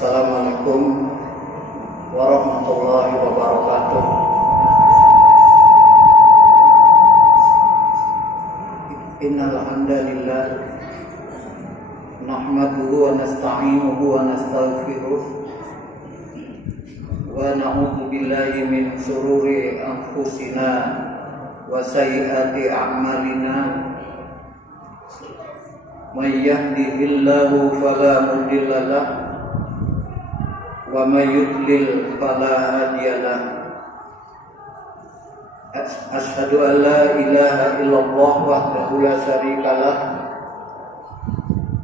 Assalamualaikum warahmatullahi wabarakatuh. Innal hamdalillah nahmaduhu wa nasta'inuhu wa nastaghfiruh wa na'udzu billahi min shururi anfusina wa sayyiati a'malina. May yahdihillahu fala mudilla lahu wa may yudlil fala hadiya lahu. Asyhadu an la ilaha illallah wahdahu la syarika lahu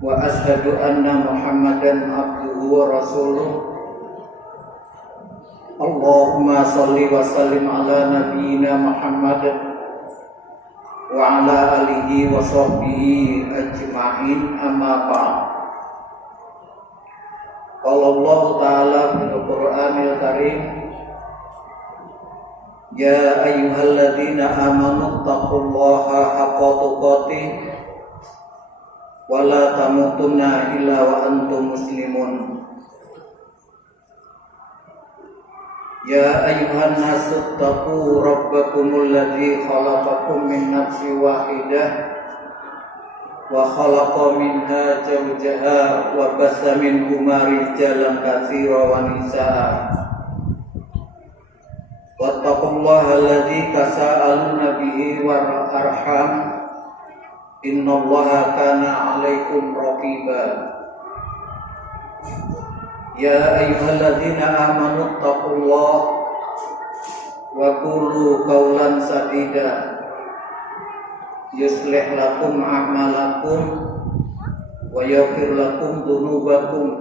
wa asyhadu anna Muhammadan abduhu wa rasuluh. Allahumma shalli wa sallim ala nabiyyina Muhammad wa ala alihi wa sahbihi ajma'in, amma ba'd. Qala Allah ta'ala fil Qur'anil Karim, ya ayyuhalladzina amanu taqullaha haqqa tuqatih wa la tamutunna illa wa antum muslimun. Ya ayyuhan nasu taqu rabbakumul ladzi khalaqakum min nafsin wahidah wa khalaqa minha zawjaha wa bassa minhuma rijalan katsiran wa nisaa. Wattaqullaha alladzi tasaaluna bihi wal arham innallaha kana 'alaikum raqiba. Ya ayyuhalladzina amanu taqullaha wa qulu qawlan sadida yuslih lakum a'malakum wa yaghfir lakum dhunubakum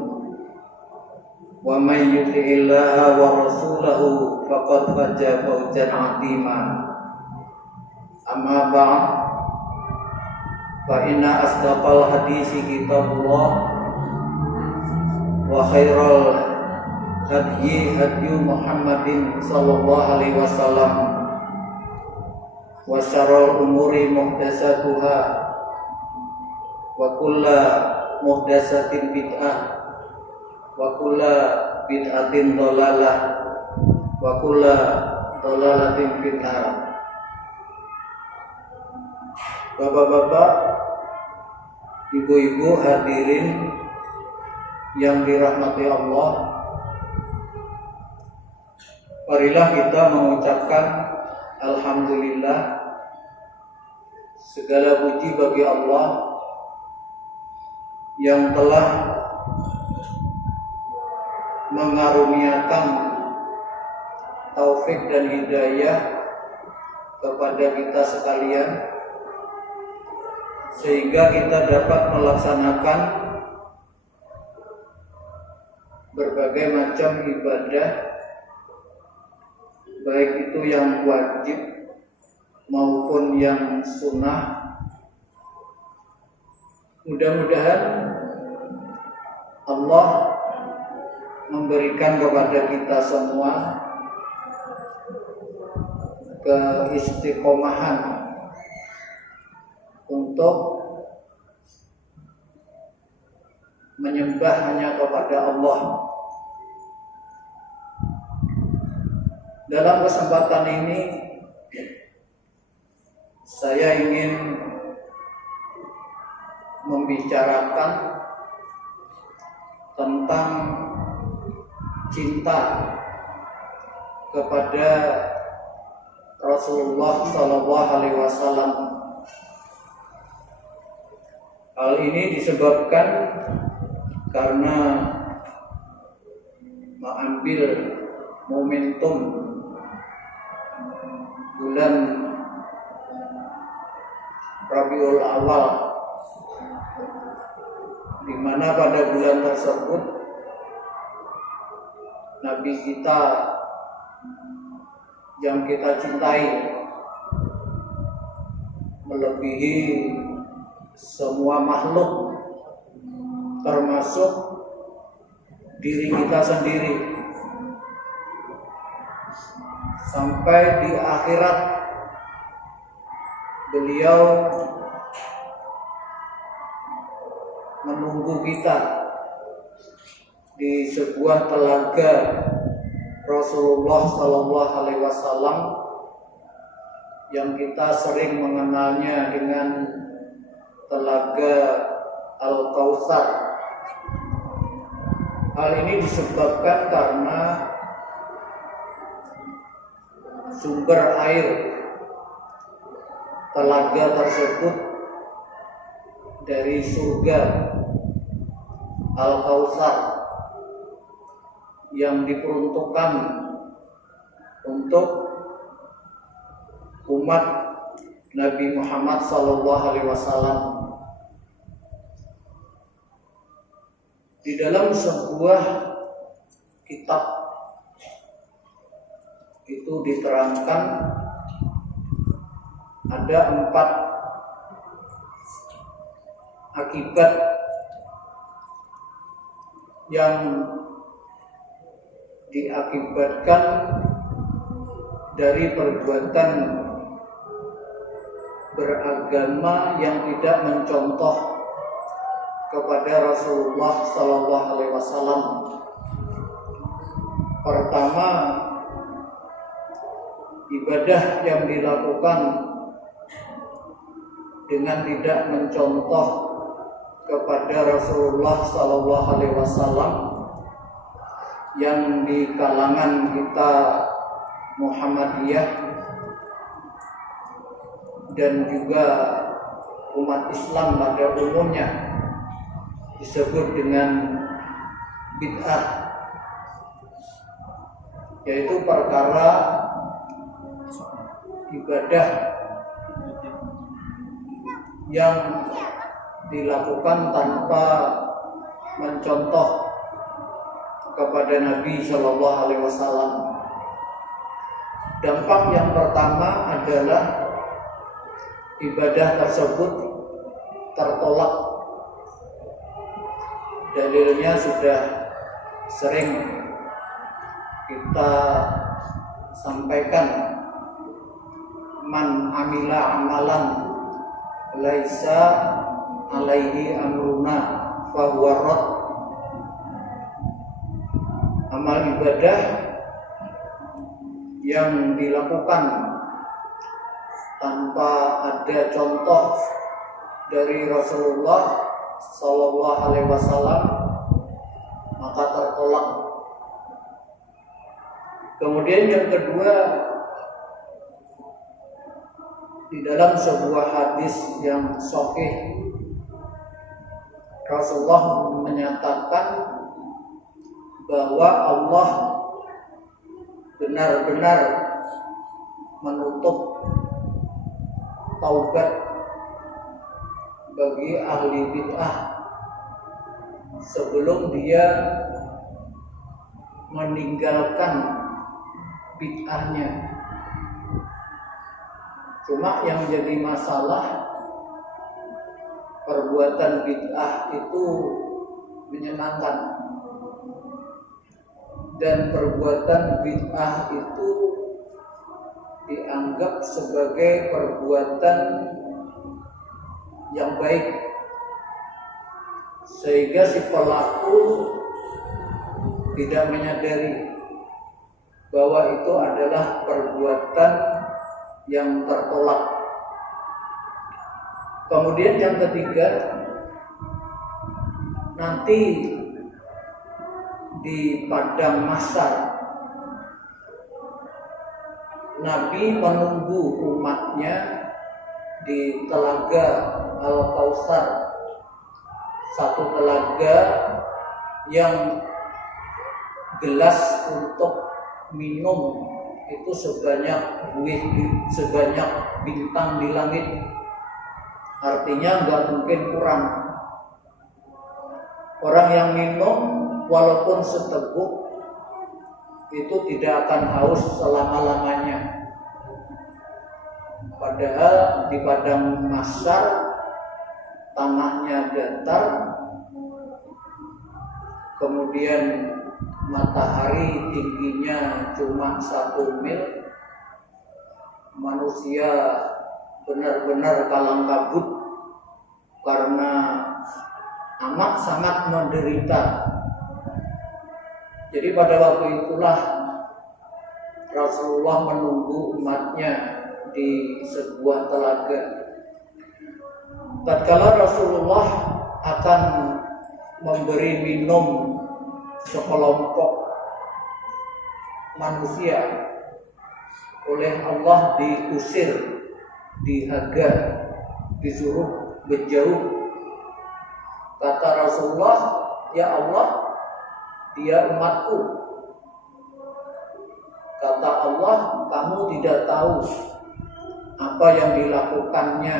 wa may yuti'illaha wa rasulahu faqad faza fawzan 'azima. Amma ba'd, fa inna asdaqal hadisi kitabullah wa khairal hadyi hadyu Muhammadin sallallahu alaihi wasallam wa syarrul umuri muhdatsatuha wa kullu muhdatsatin bid'ah wa kullu bid'atin dhalalah wa kullu dhalalatin finnar. Bapak-bapak, ibu-ibu hadirin yang dirahmati Allah, marilah kita mengucapkan alhamdulillah, segala puji bagi Allah yang telah mengaruniakan taufik dan hidayah kepada kita sekalian, sehingga kita dapat melaksanakan berbagai macam ibadah, baik itu yang wajib maupun yang sunnah. Mudah-mudahan Allah memberikan kepada kita semua keistiqomahan untuk menyembah hanya kepada Allah. Dalam kesempatan ini saya ingin membicarakan tentang cinta kepada Rasulullah sallallahu alaihi wasallam. Hal ini disebabkan karena mengambil momentum bulan Rabiul Awal, di mana pada bulan tersebut Nabi kita yang kita cintai melebihi semua makhluk, termasuk diri kita sendiri. Sampai di akhirat beliau menunggu kita di sebuah telaga Rasulullah Sallallahu Alaihi Wasallam yang kita sering mengenalnya dengan Telaga Al-Kautsar. Hal ini disebabkan karena sumber air telaga tersebut dari surga Al-Kautsar yang diperuntukkan untuk umat Nabi Muhammad SAW. Di dalam sebuah kitab itu diterangkan ada 4 akibat yang diakibatkan dari perbuatan beragama yang tidak mencontoh kepada Rasulullah Sallallahu Alaihi Wasallam. Pertama, ibadah yang dilakukan dengan tidak mencontoh kepada Rasulullah Sallallahu Alaihi Wasallam yang di kalangan kita Muhammadiyah dan juga umat Islam pada umumnya disebut dengan bid'ah, yaitu perkara ibadah yang dilakukan tanpa mencontoh kepada Nabi Shallallahu Alaihi Wasallam. Dampak yang pertama adalah ibadah tersebut tertolak. Dalilnya sudah sering kita sampaikan, man amila amalan laisa alaihi amruna fahuwa rad. Amal ibadah yang dilakukan tanpa ada contoh dari Rasulullah Sallallahu Alaihi Wasallam maka tertolak. Kemudian yang kedua, di dalam sebuah hadis yang sahih Rasulullah menyatakan bahwa Allah benar-benar menutup taubat bagi ahli bid'ah sebelum dia meninggalkan bid'ahnya. Cuma yang menjadi masalah, perbuatan bid'ah itu menyenangkan dan perbuatan bid'ah itu dianggap sebagai perbuatan yang baik, sehingga si pelaku tidak menyadari bahwa itu adalah perbuatan yang tertolak. Kemudian yang ketiga, nanti di padang mahsyar Nabi menunggu umatnya di telaga Al-Kautsar, satu telaga yang gelas untuk minum itu sebanyak bintang di langit. Artinya nggak mungkin kurang. Orang yang minum walaupun seteguk itu tidak akan haus selama-lamanya. Padahal di padang mahsyar tanahnya datar, kemudian matahari tingginya cuma 1 mil, manusia benar-benar kalang kabut karena amat sangat menderita Jadi pada waktu itulah Rasulullah menunggu umatnya di sebuah telaga. Tatkala Rasulullah akan memberi minum sekelompok manusia, oleh Allah diusir, dihaga, disuruh menjauh. Kata Rasulullah, ya Allah, dia umatku. Kata Allah, kamu tidak tahu apa yang dilakukannya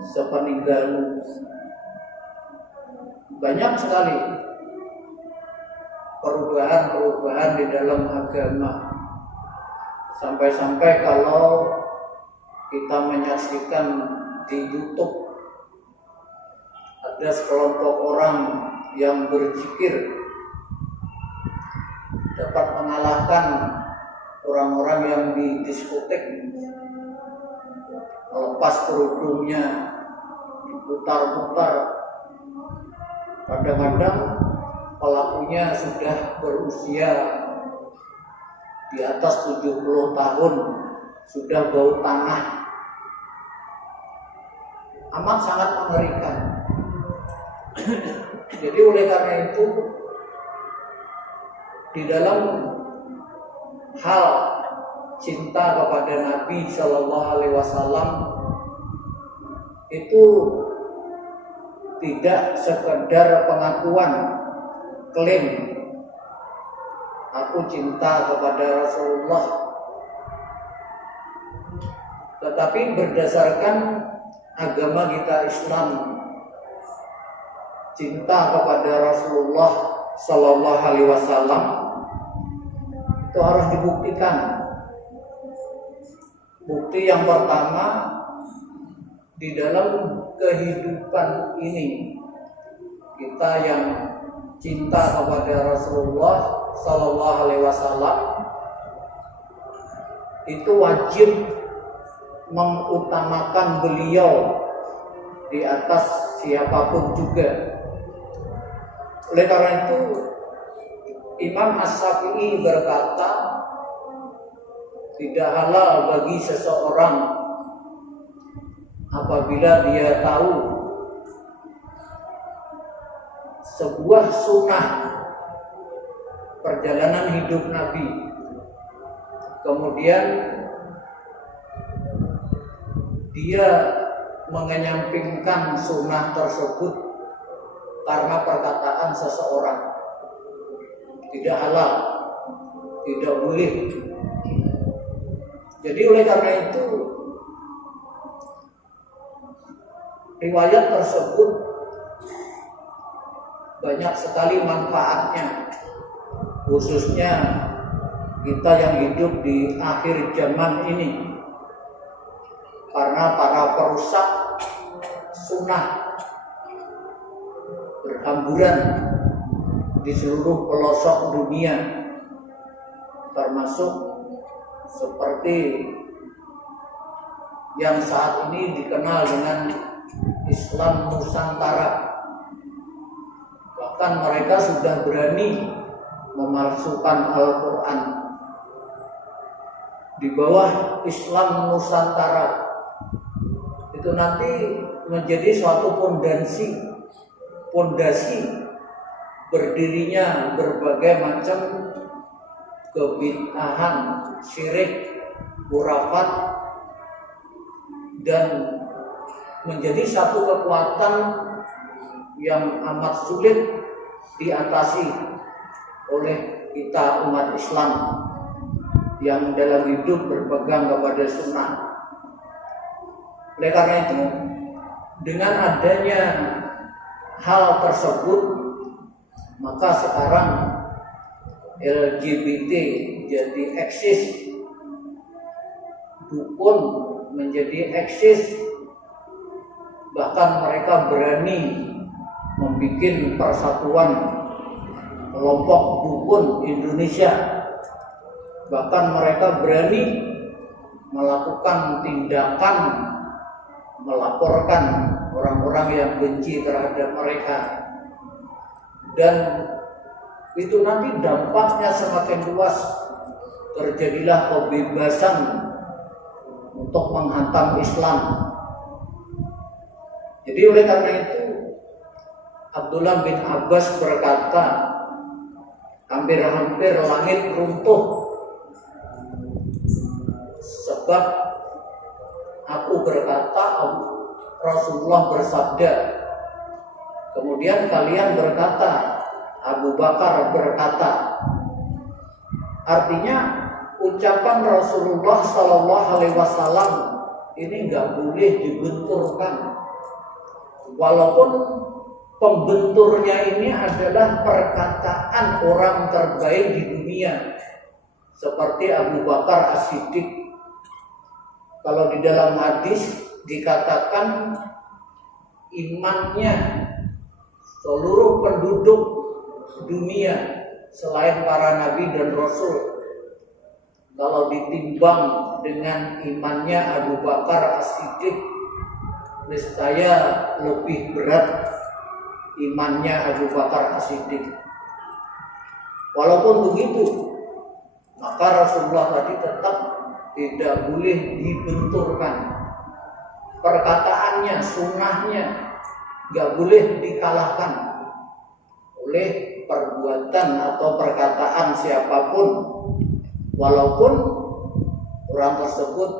sepeninggalmu. Banyak sekali perubahan-perubahan di dalam agama. Sampai-sampai kalau kita menyaksikan di YouTube ada sekelompok orang yang berzikir dapat mengalahkan orang-orang yang di diskotek, melepas kerudungnya, diputar-putar. Kadang-kadang pelakunya sudah berusia di atas 70 tahun, sudah bau tanah. Amat sangat mengerikan. Jadi oleh karena itu, di dalam hal cinta kepada Nabi Shallallahu Alaihi Wasallam itu tidak sekedar pengakuan, klaim aku cinta kepada Rasulullah, tetapi berdasarkan agama kita Islam, cinta kepada Rasulullah Shallallahu Alaihi Wasallam itu harus dibuktikan. Bukti yang pertama, di dalam kehidupan ini kita yang cinta kepada Rasulullah Shallallahu Alaihi Wasallam itu wajib mengutamakan beliau di atas siapapun juga. Oleh karena itu Imam As-Syafi'i berkata, tidak halal bagi seseorang apabila dia tahu sebuah sunnah perjalanan hidup Nabi, kemudian dia mengenyampingkan sunnah tersebut karena perkataan seseorang. Tidak halal, tidak boleh. Jadi oleh karena itu riwayat tersebut banyak sekali manfaatnya, khususnya kita yang hidup di akhir zaman ini, karena para perusak sunnah berhamburan di seluruh pelosok dunia, termasuk seperti yang saat ini dikenal dengan Islam Nusantara. Bahkan mereka sudah berani memalsukan Al-Quran di bawah Islam Nusantara. Itu nanti menjadi suatu pondasi berdirinya berbagai macam kebid'ahan, syirik, khurafat, dan menjadi satu kekuatan yang amat sulit diatasi oleh kita umat Islam yang dalam hidup berpegang kepada sunnah. Oleh karena itu, dengan adanya hal tersebut, maka sekarang LGBT jadi eksis, dukun menjadi eksis, bahkan mereka berani membuat persatuan kelompok dukun Indonesia, bahkan mereka berani melakukan tindakan melaporkan orang-orang yang benci terhadap mereka. Dan itu nanti dampaknya semakin luas. Terjadilah kebebasan untuk menghantam Islam. Jadi oleh karena itu Abdullah bin Abbas berkata, hampir-hampir langit runtuh sebab aku berkata, Rasulullah bersabda. Kemudian kalian berkata, Abu Bakar berkata. Artinya ucapan Rasulullah Sallallahu Alaihi Wasallam ini nggak boleh dibenturkan, walaupun pembenturnya ini adalah perkataan orang terbaik di dunia, seperti Abu Bakar As-Siddiq. Kalau di dalam hadis dikatakan imannya seluruh penduduk dunia selain para nabi dan rasul, kalau ditimbang dengan imannya Abu Bakar As-Siddiq, niscaya lebih berat imannya Abu Bakar As-Siddiq. Walaupun begitu, maka Rasulullah tadi tetap tidak boleh dibenturkan. Perkataannya, sunnahnya gak boleh dikalahkan oleh perbuatan atau perkataan siapapun, walaupun orang tersebut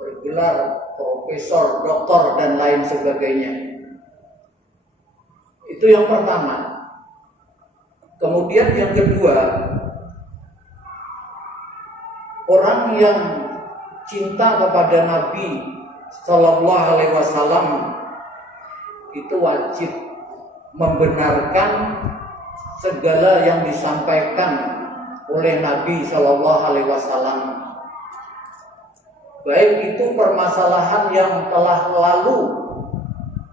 bergelar profesor, doktor, dan lain sebagainya. Itu yang pertama. Kemudian yang kedua, orang yang cinta kepada Nabi Sallallahu Alaihi Wasallam itu wajib membenarkan segala yang disampaikan oleh Nabi Sallallahu Alaihi Wasallam, baik itu permasalahan yang telah lalu,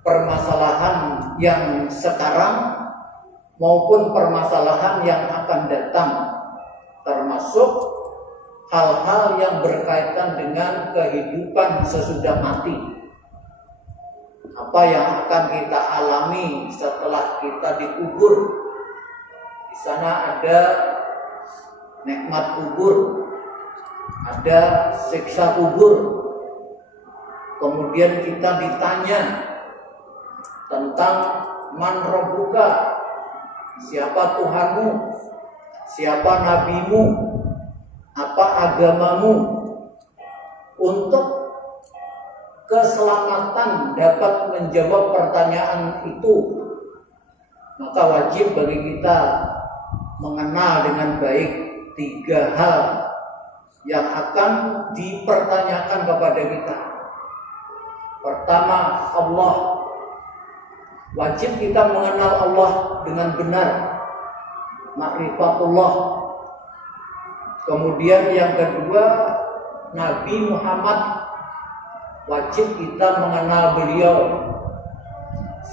permasalahan yang sekarang, maupun permasalahan yang akan datang, termasuk hal-hal yang berkaitan dengan kehidupan sesudah mati. Apa yang akan kita alami setelah kita dikubur? Di sana ada nikmat kubur, ada siksa kubur. Kemudian kita ditanya tentang man rabbuka, siapa Tuhanmu, siapa nabimu, apa agamamu. Untuk keselamatan dapat menjawab pertanyaan itu, maka wajib bagi kita mengenal dengan baik tiga hal yang akan dipertanyakan kepada kita. Pertama, Allah. Wajib kita mengenal Allah dengan benar, ma'rifatullah. Kemudian yang kedua, Nabi Muhammad. Wajib kita mengenal beliau,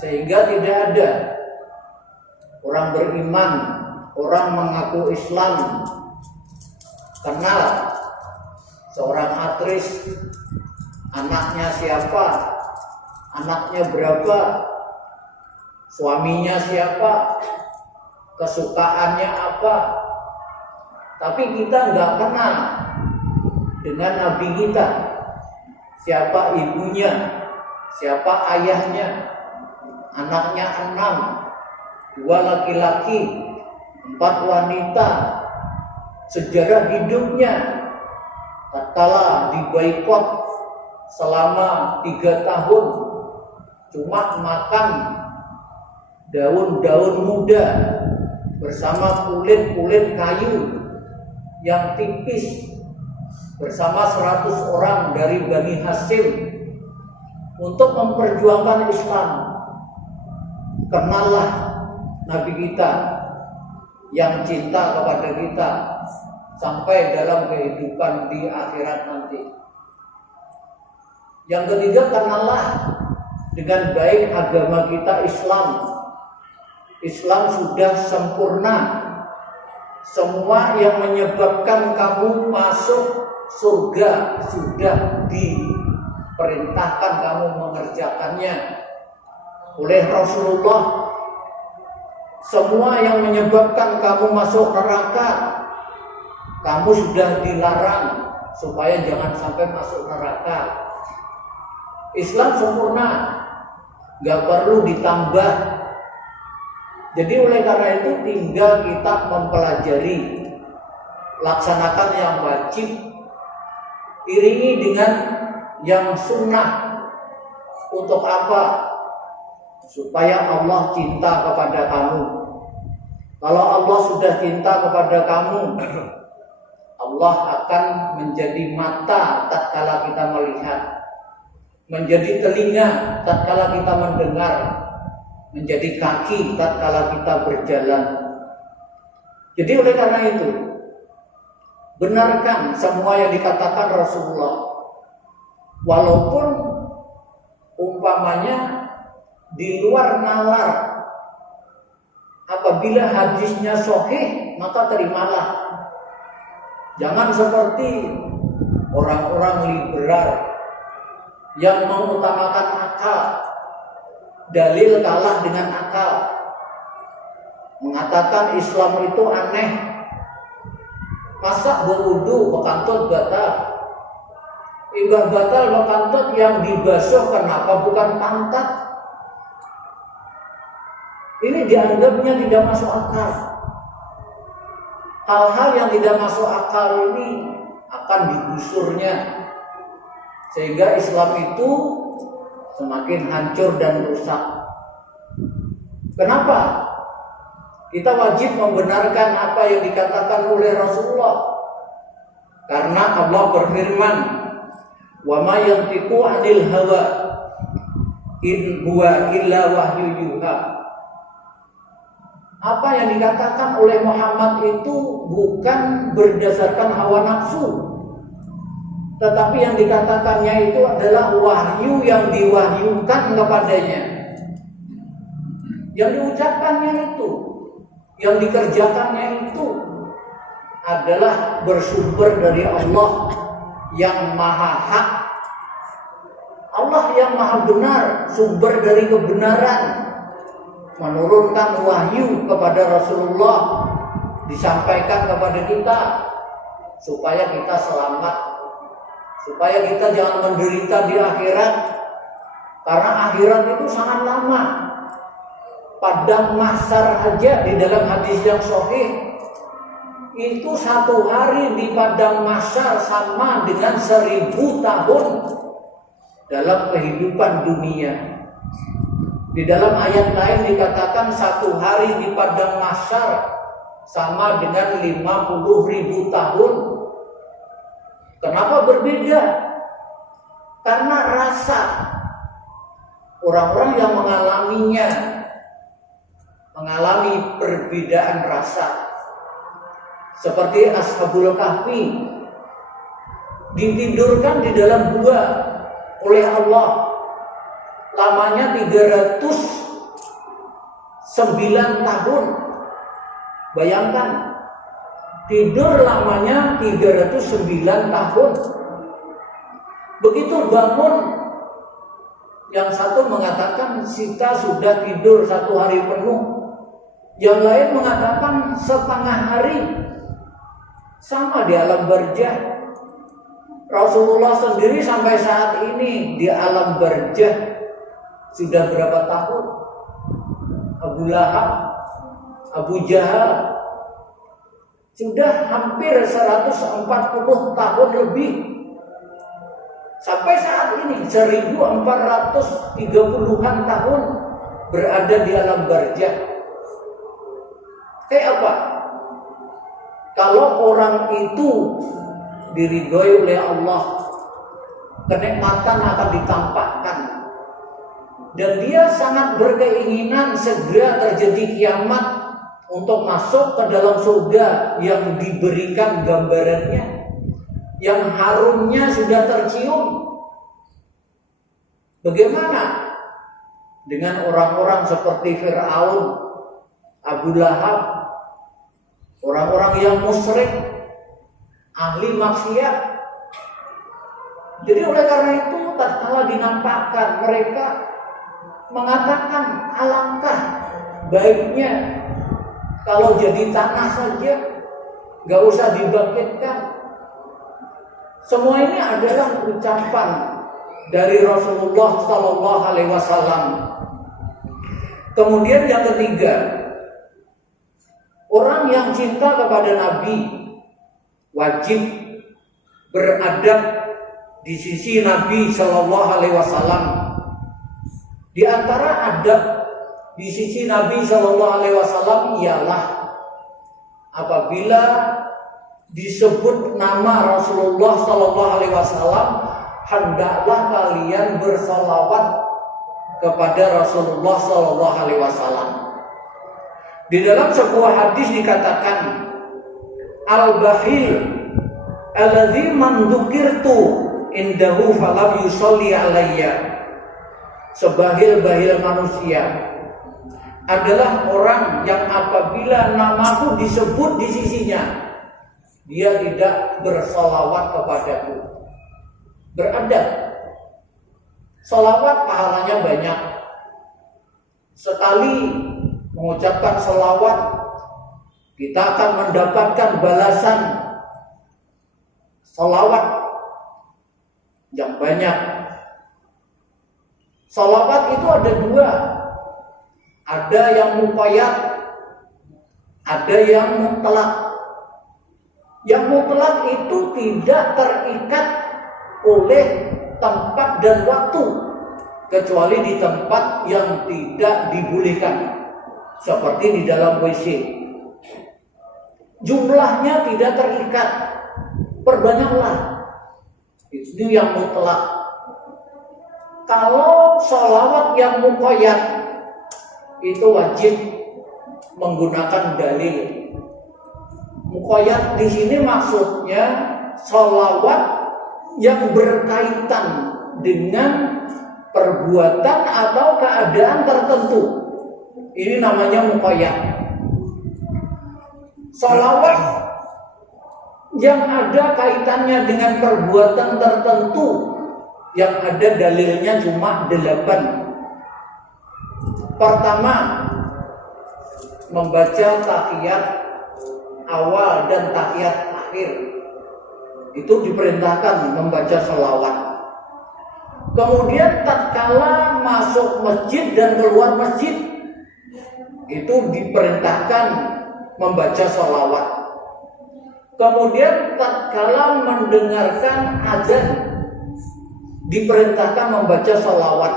sehingga tidak ada orang beriman, orang mengaku Islam, kenal seorang aktris, anaknya siapa, anaknya berapa, suaminya siapa, kesukaannya apa, tapi kita nggak kenal dengan Nabi kita. Siapa ibunya, siapa ayahnya, anaknya 6, 2 laki-laki, 4 wanita, sejarah hidupnya, tatkala diboikot selama 3 tahun, cuma makan daun-daun muda bersama kulit-kulit kayu yang tipis, bersama 100 orang dari Bani Hashim untuk memperjuangkan Islam. Kenallah Nabi kita yang cinta kepada kita sampai dalam kehidupan di akhirat nanti. Yang ketiga, kenallah dengan baik agama kita Islam. Islam sudah sempurna. Semua yang menyebabkan kamu masuk surga sudah diperintahkan kamu mengerjakannya oleh Rasulullah semua yang menyebabkan kamu masuk neraka, kamu sudah dilarang supaya jangan sampai masuk neraka. Islam sempurna, gak perlu ditambah. Jadi oleh karena itu tinggal kita mempelajari, laksanakan yang wajib, iringi dengan yang sunnah. Untuk apa? Supaya Allah cinta kepada kamu. Kalau Allah sudah cinta kepada kamu, Allah akan menjadi mata tatkala kita melihat, menjadi telinga tatkala kita mendengar, menjadi kaki tatkala kita berjalan. Jadi oleh karena itu, benarkan semua yang dikatakan Rasulullah. Walaupun umpamanya di luar nalar, apabila hadisnya sahih maka terimalah. Jangan seperti orang-orang liberal yang mengutamakan akal, dalil kalah dengan akal, mengatakan Islam itu aneh. Masa berwudu bekantut batal? Imbah batal bekantut yang dibasuh kenapa bukan pantat? Ini dianggapnya tidak masuk akal. Hal-hal yang tidak masuk akal ini akan digusurnya, sehingga Islam itu semakin hancur dan rusak. Kenapa? Kita wajib membenarkan apa yang dikatakan oleh Rasulullah. Karena Allah berfirman, "Wa ma yantiqu 'anil hawa in huwa illa wahyu yuha." Apa yang dikatakan oleh Muhammad itu bukan berdasarkan hawa nafsu, tetapi yang dikatakannya itu adalah wahyu yang diwahyukan kepadanya. Yang diucapkannya itu, yang dikerjakannya itu adalah bersumber dari Allah yang maha hak, Allah yang maha benar, sumber dari kebenaran, menurunkan wahyu kepada Rasulullah, disampaikan kepada kita supaya kita selamat, supaya kita jangan menderita di akhirat. Karena akhirat itu sangat lama. Padang mahsyar aja di dalam hadis yang sahih itu 1 hari di padang mahsyar sama dengan 1000 tahun dalam kehidupan dunia. Di dalam ayat lain dikatakan 1 hari di padang mahsyar sama dengan 50.000 tahun. Kenapa berbeda? Karena rasa orang-orang yang mengalaminya, mengalami perbedaan rasa. Seperti Ashabul Kahfi, ditidurkan di dalam gua oleh Allah, lamanya 309 tahun. Bayangkan, tidur lamanya 309 tahun. Begitu bangun, yang satu mengatakan kita sudah tidur 1 hari penuh, yang lain mengatakan setengah hari. Sama di alam barzah. Rasulullah sendiri sampai saat ini di alam barzah sudah berapa tahun? Abu Lahab, Abu Jahal sudah hampir 140 tahun lebih. Sampai saat ini 1430-an tahun berada di alam barzah. Kayak apa? Kalau orang itu diridhoi oleh Allah, kenikmatan akan ditampakkan, dan dia sangat berkeinginan segera terjadi kiamat untuk masuk ke dalam surga yang diberikan gambarannya, yang harumnya sudah tercium. Bagaimana dengan orang-orang seperti Fir'aun, Abu Lahab, orang-orang yang musyrik, ahli maksiat? Jadi oleh karena itu tatkala dinampakkan, mereka mengatakan alangkah baiknya Kalau jadi tanah saja, nggak usah dibangkitkan. Semua ini adalah ucapan dari Rasulullah Sallallahu Alaihi Wasallam. Kemudian yang ketiga, orang yang cinta kepada Nabi wajib beradab di sisi Nabi Sallallahu Alaihi Wasallam. Di antara adab di sisi Nabi Sallallahu Alaihi Wasallam ialah apabila disebut nama Rasulullah Sallallahu Alaihi Wasallam, hendaklah kalian bersalawat kepada Rasulullah Sallallahu Alaihi Wasallam. Di dalam sebuah hadis dikatakan, al-bakhil alladzi man dzukirtu indahu falam yusolli alayya. Sebahil-bahil manusia adalah orang yang apabila namaku disebut di sisinya, dia tidak bersolawat kepadaku. Beradab. Solawat pahalanya banyak. Sekali mengucapkan solawat, kita akan mendapatkan balasan solawat yang banyak. Salawat itu ada dua, ada yang muqayyad, ada yang mutlak. Yang mutlak itu tidak terikat oleh tempat dan waktu, kecuali di tempat yang tidak dibolehkan, seperti di dalam WC. Jumlahnya tidak terikat, perbanyaklah. Itu yang mutlak. Kalau sholawat yang muqayyad itu wajib menggunakan dalil. Muqayyad di sini maksudnya sholawat yang berkaitan dengan perbuatan atau keadaan tertentu. Ini namanya muqayyad. Sholawat yang ada kaitannya dengan perbuatan tertentu, yang ada dalilnya cuma 8. Pertama, membaca tahiyat awal dan tahiyat akhir. Itu diperintahkan membaca sholawat. Kemudian tatkala masuk masjid dan keluar masjid, itu diperintahkan membaca sholawat. Kemudian tatkala mendengarkan azan, diperintahkan membaca sholawat.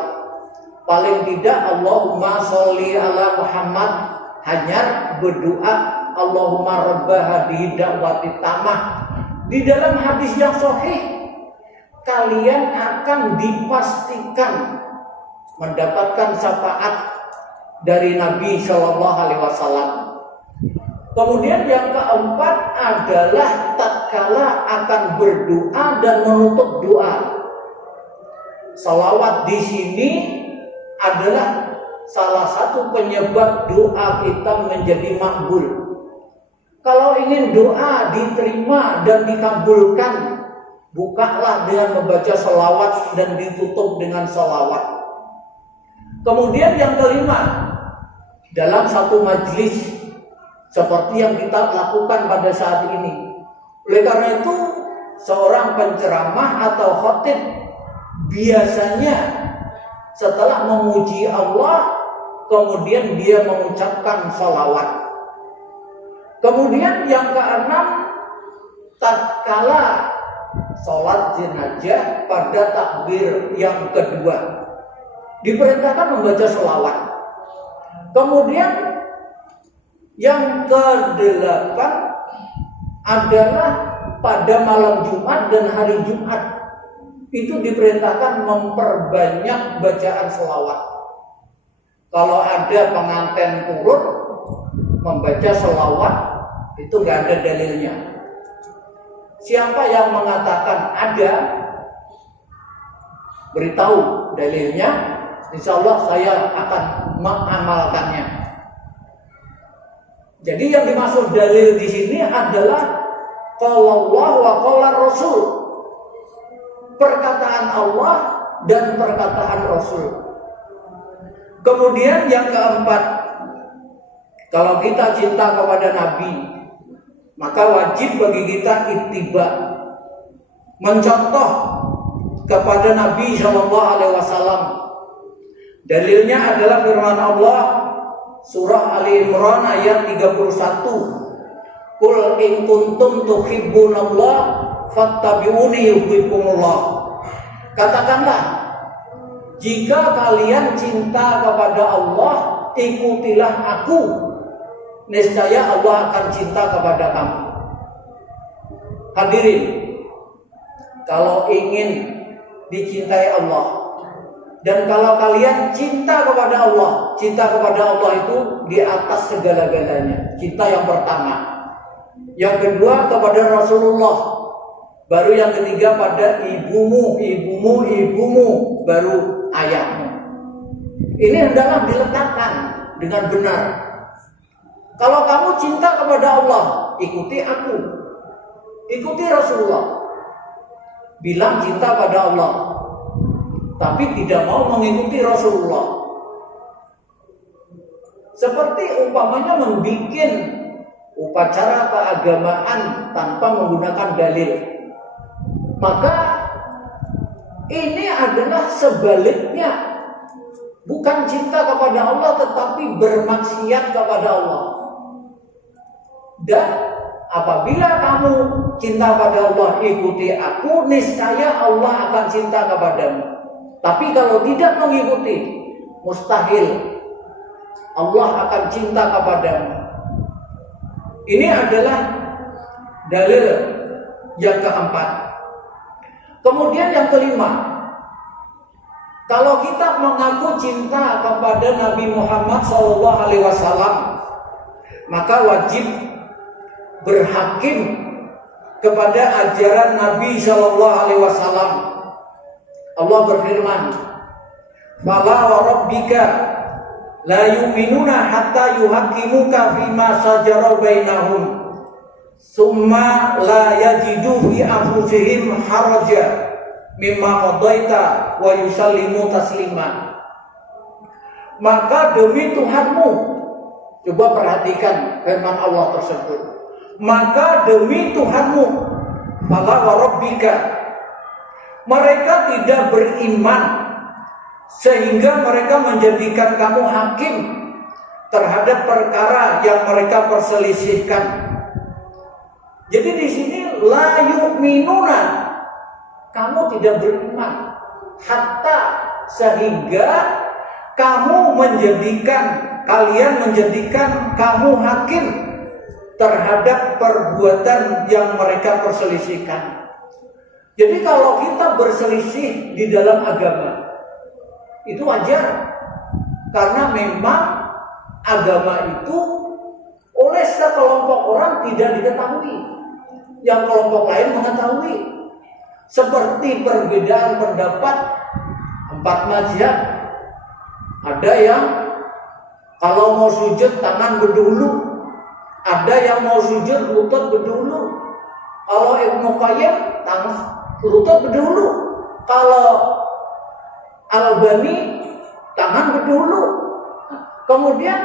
Paling tidak Allahumma sholli ala Muhammad, hanya berdoa Allahumma rabba hadhihi da'wati tamah. Di dalam hadis yang sahih, kalian akan dipastikan mendapatkan syafaat dari Nabi Shallallahu Alaihi Wasallam. Kemudian yang keempat adalah tatkala akan berdoa dan menutup doa. Salawat di sini adalah salah satu penyebab doa kita menjadi makbul. Kalau ingin doa diterima dan dikabulkan, bukalah dengan membaca salawat dan ditutup dengan salawat. Kemudian yang kelima, dalam satu majlis seperti yang kita lakukan pada saat ini. Oleh karena itu, seorang penceramah atau khatib biasanya setelah memuji Allah, kemudian dia mengucapkan salawat. Kemudian yang keenam, tatkala sholat jenazah pada takbir yang kedua, diperintahkan membaca salawat. Kemudian yang ke-8 adalah pada malam Jumat dan hari Jumat, itu diperintahkan memperbanyak bacaan selawat. Kalau ada pengantin turun membaca selawat, itu nggak ada dalilnya. Siapa yang mengatakan ada, beritahu dalilnya, insya Allah saya akan mengamalkannya. Jadi yang dimaksud dalil di sini adalah qala Allah wa qala Rasul. Perkataan Allah dan perkataan Rasul. Kemudian yang keempat, Kalau kita cinta kepada Nabi, maka wajib bagi kita ittiba, mencontoh kepada Nabi Shallallahu Alaihi Wasallam. Dalilnya adalah firman Allah surah Ali Imran ayat 31. Qul in kuntum tuhibbunallah fattabi'uni yuhibbukumullah. Katakanlah, jika kalian cinta kepada Allah, ikutilah aku, niscaya Allah akan cinta kepada kamu. Hadirin, kalau ingin dicintai Allah, dan kalau kalian cinta kepada Allah, cinta kepada Allah itu di atas segala-galanya. Cinta yang pertama, yang kedua kepada Rasulullah, baru yang ketiga pada ibumu, baru ayahmu. Ini hendaklah diletakkan dengan benar. Kalau kamu cinta kepada Allah, ikuti aku, ikuti Rasulullah. Bilang cinta pada Allah, tapi tidak mau mengikuti Rasulullah. Seperti umpamanya membuat upacara keagamaan tanpa menggunakan dalil. Maka ini adalah sebaliknya, bukan cinta kepada Allah tetapi bermaksiat kepada Allah. Dan apabila kamu cinta pada Allah, ikuti aku, niscaya Allah akan cinta kepadamu. Tapi kalau tidak mengikuti, mustahil Allah akan cinta kepadamu. Ini adalah dalil yang keempat. Kemudian yang kelima, kalau kita mengaku cinta kepada Nabi Muhammad SAW, maka wajib berhakim kepada ajaran Nabi SAW. Allah berfirman, "Fala wa rabbika la yu'minuna hatta yuhaqqimuka fima shajara bainahum, summa la yajidu fi anfusihim haraja mimma qadaita wa yusallimu taslima." Maka demi Tuhanmu, coba perhatikan firman Allah tersebut. Maka demi Tuhanmu, fala wa rabbika, mereka tidak beriman sehingga mereka menjadikan kamu hakim terhadap perkara yang mereka perselisihkan. Jadi di sini la yu'minuna, kamu tidak beriman, hatta sehingga kalian menjadikan kamu hakim terhadap perbuatan yang mereka perselisihkan. Jadi kalau kita berselisih di dalam agama, itu wajar, karena memang agama itu oleh sekelompok orang tidak diketahui, yang kelompok lain mengetahui. Seperti perbedaan pendapat 4 mazhab. Ada yang kalau mau sujud tangan berdahulu, ada yang mau sujud lutut berdahulu. Kalau Ibnu Qayyim tangan lutut berdahulu, kalau Albani tangan berdahulu. Kemudian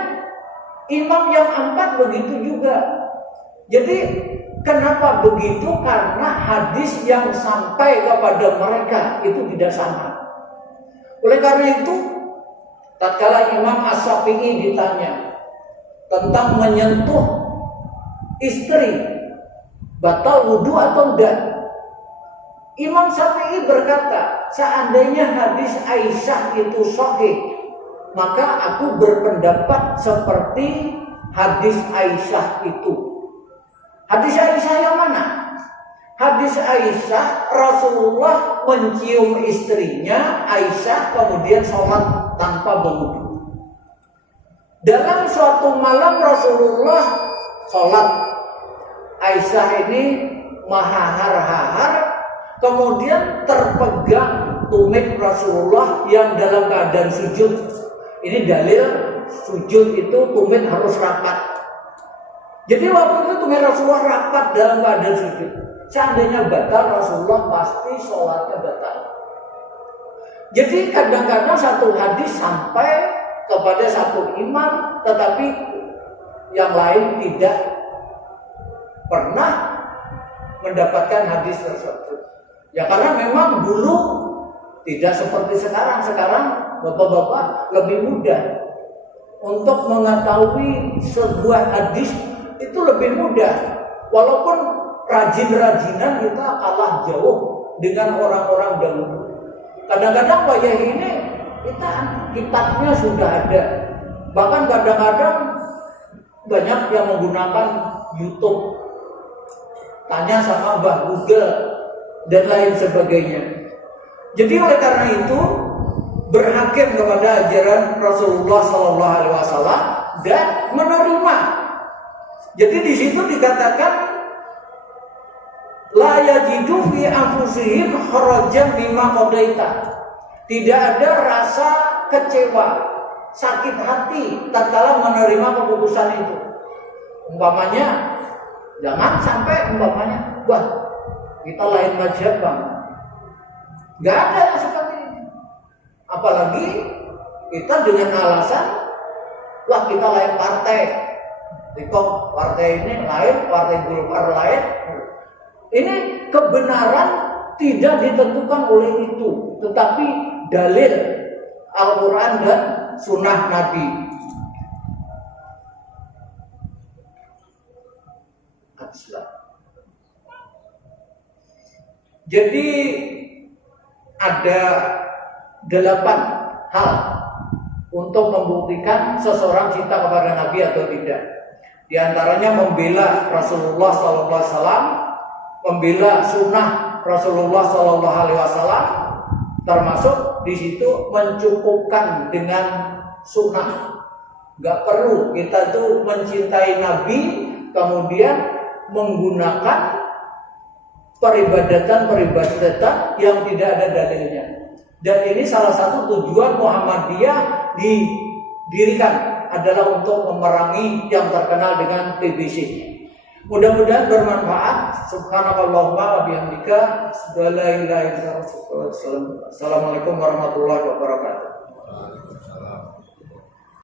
imam yang 4 begitu juga. Jadi kenapa begitu? Karena hadis yang sampai kepada mereka itu tidak sama. Oleh karena itu, tatkala Imam As-Syafi'i ditanya tentang menyentuh istri, batal wudu atau tidak, Imam Syafi'i berkata, seandainya hadis Aisyah itu sahih, maka aku berpendapat seperti hadis Aisyah itu. Hadis Aisyah yang mana? Hadis Aisyah, Rasulullah mencium istrinya Aisyah kemudian sholat tanpa berwudu. Dalam suatu malam Rasulullah sholat, Aisyah ini mahar-hahar, kemudian terpegang tumit Rasulullah yang dalam keadaan sujud. Ini dalil sujud itu tumit harus rapat. Jadi waktu itu tumit Rasulullah rapat dalam keadaan sujud. Seandainya batal, Rasulullah pasti sholatnya batal. Jadi kadang-kadang satu hadis sampai kepada satu imam, tetapi yang lain tidak pernah mendapatkan hadis tersebut. Ya karena memang dulu tidak seperti sekarang. Sekarang bapak-bapak lebih mudah untuk mengetahui sebuah hadis, itu lebih mudah. Walaupun rajin-rajinan kita kalah jauh dengan orang-orang dahulu. Kadang-kadang wayah ini kita kitabnya sudah ada. Bahkan kadang-kadang banyak yang menggunakan YouTube. Tanya sama Mbah Google dan lain sebagainya. Jadi oleh karena itu berhakim kepada ajaran Rasulullah SAW dan menerima. Jadi di situ dikatakan la yajidu fi anfusihim harajan mimma qadaita. Tidak ada rasa kecewa, sakit hati tatkala menerima keputusan itu. Umpamanya jangan sampai wah kita lain mazhab Bang. Enggak ada yang seperti ini. Apalagi kita dengan alasan wah kita lain partai. Kok partai ini lain, partai Golkar lain. Ini kebenaran tidak ditentukan oleh itu, tetapi dalil Al-Quran dan Sunnah Nabi. Jadi ada 8 hal untuk membuktikan seseorang cinta kepada Nabi atau tidak. Di antaranya membela Rasulullah SAW, membela sunnah Rasulullah SAW, termasuk di situ mencukupkan dengan sunnah. Gak perlu kita tuh mencintai Nabi kemudian menggunakan peribadatan yang tidak ada dalilnya. Dan ini salah satu tujuan Muhammadiyah didirikan adalah untuk memerangi yang terkenal dengan TBC. Mudah-mudahan bermanfaat. Subhanakallahumma wa bihamdika, la ilaha illa anta, assalamualaikum warahmatullahi wabarakatuh.